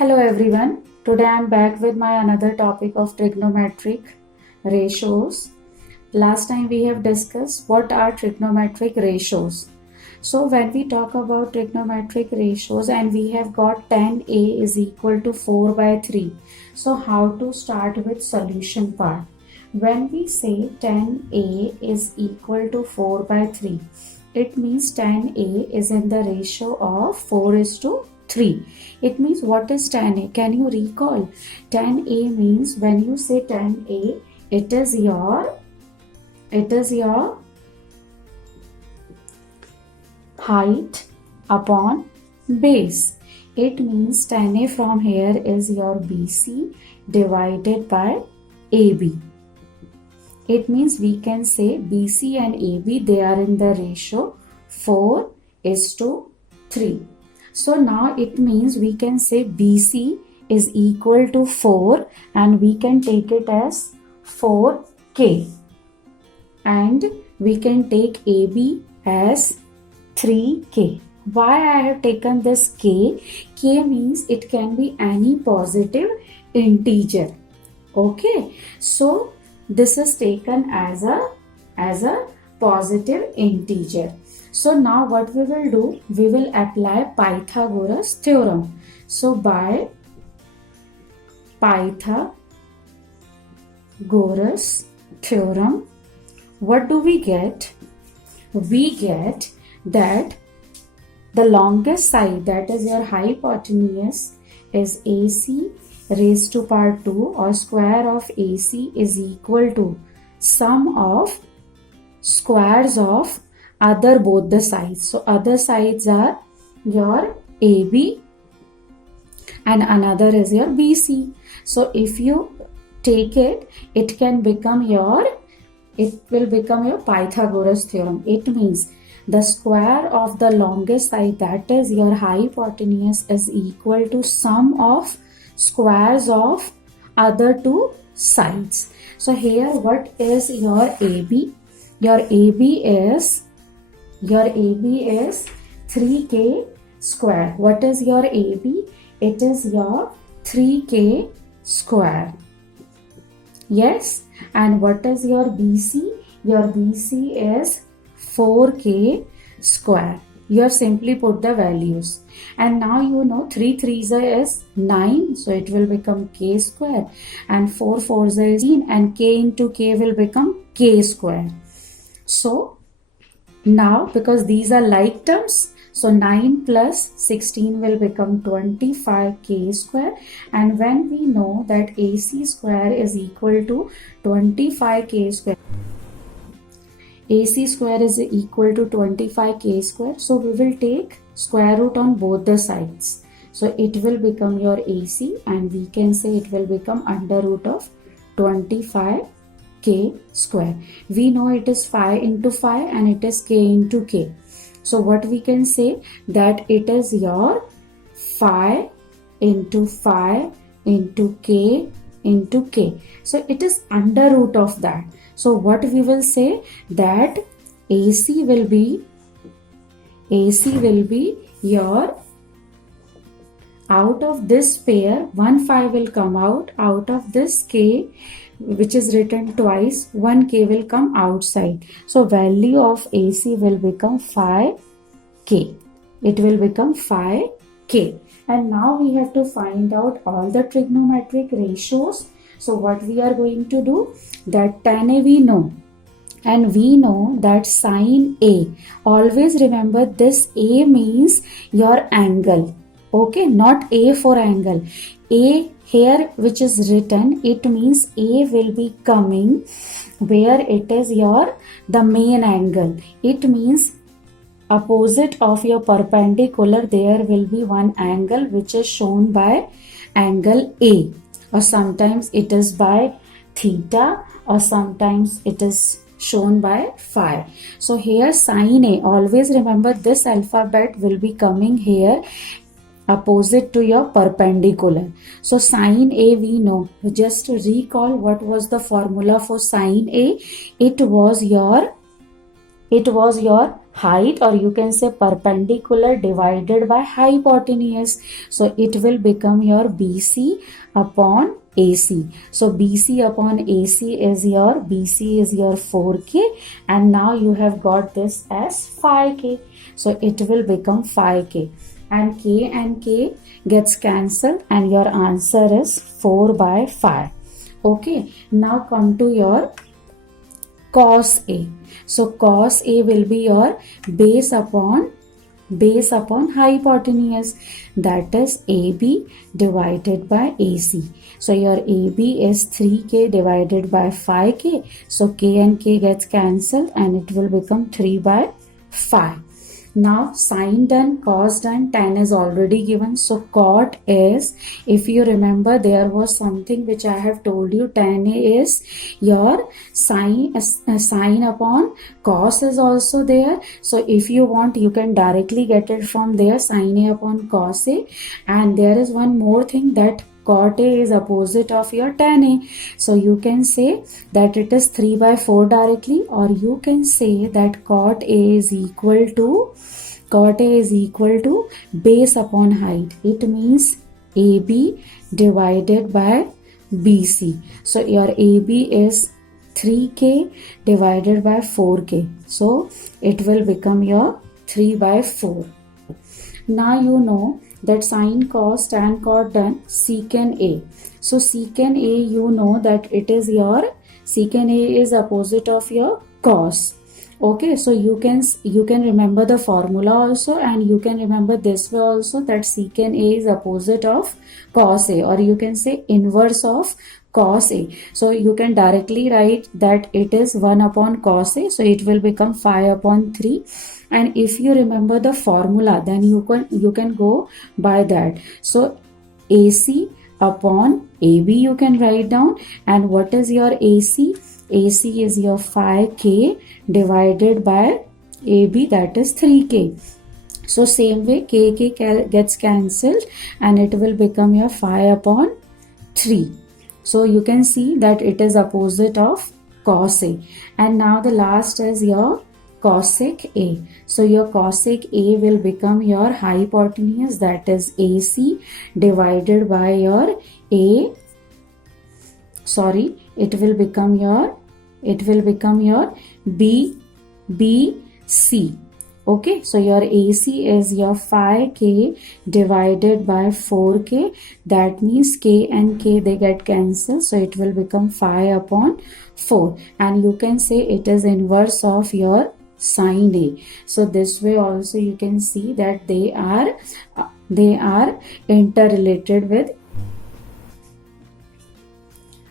Hello everyone. Today I am back with my another topic of trigonometric ratios. Last time we have discussed what are trigonometric ratios. So when we talk about trigonometric ratios and we have got tan A is equal to 4 by 3. So how to start with solution part? When we say tan A is equal to 4 by 3, it means tan A is in the ratio of 4:3. It means what is tan A? Can you recall? Tan A means when you say tan A, it is your height upon base. It means tan A from here is your BC divided by AB. It means we can say BC and AB, they are in the ratio 4:3. So now it means we can say BC is equal to 4 and we can take it as 4K. And we can take AB as 3K. Why I have taken this K? K means it can be any positive integer. Okay. So this is taken as a positive integer. So now what we will do, we will apply Pythagoras theorem. So by Pythagoras theorem, what do we get? We get that the longest side, that is your hypotenuse, is AC raised to power 2, or square of AC is equal to sum of squares of other both the sides. So other sides are your AB and another is your BC. So if you take it, it will become your Pythagoras theorem. It means the square of the longest side, that is your hypotenuse, is equal to sum of squares of other two sides. So here what is your AB? Your AB is 3K square. What is your AB? It is your 3K square. Yes. And what is your BC? Your BC is 4K square. You have simply put the values. And now you know 3 3s is 9. So it will become K square. And 4 4s is 16. And K into K will become K square. So now because these are like terms, so 9 plus 16 will become 25K square. And when we know that AC square is equal to 25K square, AC square is equal to 25K square. So we will take square root on both the sides. So it will become your AC and we can say it will become under root of 25K square. We know it is 5 into 5 and it is K into K. So what we can say, that it is your 5 into 5 into K into K. So it is under root of that. So what we will say, that AC will be your, out of this pair, 1 5 will come out of this K, which is written twice, 1K will come outside. So value of AC will become 5K. It will become 5K. And now we have to find out all the trigonometric ratios. So what we are going to do, that tan A we know. And we know that sine A. Always remember this A means your angle. Okay, not A for angle. A here which is written, it means A will be coming where it is the main angle. It means opposite of your perpendicular, there will be one angle which is shown by angle A, or sometimes it is by theta, or sometimes it is shown by phi. So here sine A, always remember this alphabet will be coming here opposite to your perpendicular. So sine A we know. Just to recall what was the formula for sine A. It was your height, or you can say perpendicular divided by hypotenuse. So it will become your BC upon AC. So BC upon AC is your 4K, and now you have got this as 5K. So it will become 5K, and K gets cancelled, and your answer is 4 by 5. Okay, now come to your cos A. So cos A will be your base upon hypotenuse, that is AB divided by AC. So your AB is 3K divided by 5K. So K and K gets cancelled, and it will become 3 by 5. Now sine done, cos done, tan is already given. So cot is, if you remember, there was something which I have told you, tan is your sine upon cos is also there. So if you want, you can directly get it from there, sine A upon cos A. And there is one more thing, that cot A is opposite of your tan A. So you can say that it is 3 by 4 directly, or you can say that cot A is equal to base upon height. It means AB divided by BC. So your AB is 3K divided by 4K. So it will become your 3 by 4. Now you know that sine, cos, tan, cot done, secant A. So secant A, you know that it is your, secant A is opposite of your cos. Okay, so you can remember the formula also, and you can remember this way also, that secant A is opposite of cos A, or you can say inverse of cos A. So you can directly write that it is 1 upon cos A. So it will become 5 upon 3. And if you remember the formula, then you can go by that. So AC upon AB you can write down. And what is your AC? AC is your 5K divided by AB, that is 3K. So same way, K gets cancelled, and it will become your 5 upon 3. So you can see that it is opposite of cos A. And now the last is your cosec A. So your cosec A will become your hypotenuse, that is AC divided by your it will become your BC. Okay, so your AC is your 5K divided by 4K. That means K and K, they get cancelled. So it will become 5 upon 4. And you can say it is inverse of your sine A. So this way also you can see that they are interrelated with.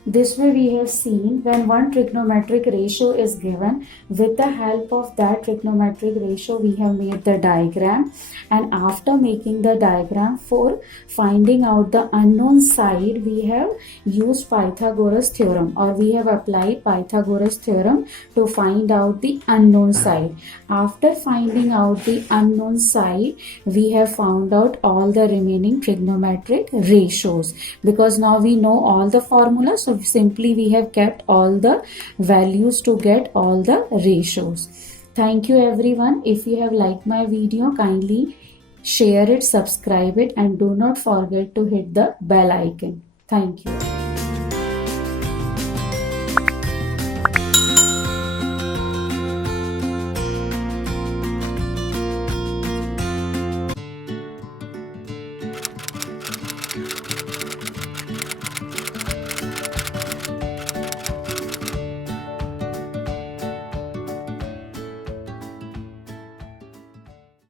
This way we have seen, when one trigonometric ratio is given, with the help of that trigonometric ratio we have made the diagram, and after making the diagram, for finding out the unknown side, we have used Pythagoras theorem, or we have applied Pythagoras theorem to find out the unknown side. After finding out the unknown side, we have found out all the remaining trigonometric ratios, because now we know all the formulas. So simply we have kept all the values to get all the ratios. Thank you everyone. If you have liked my video, kindly share it, subscribe it, and do not forget to hit the bell icon. Thank you.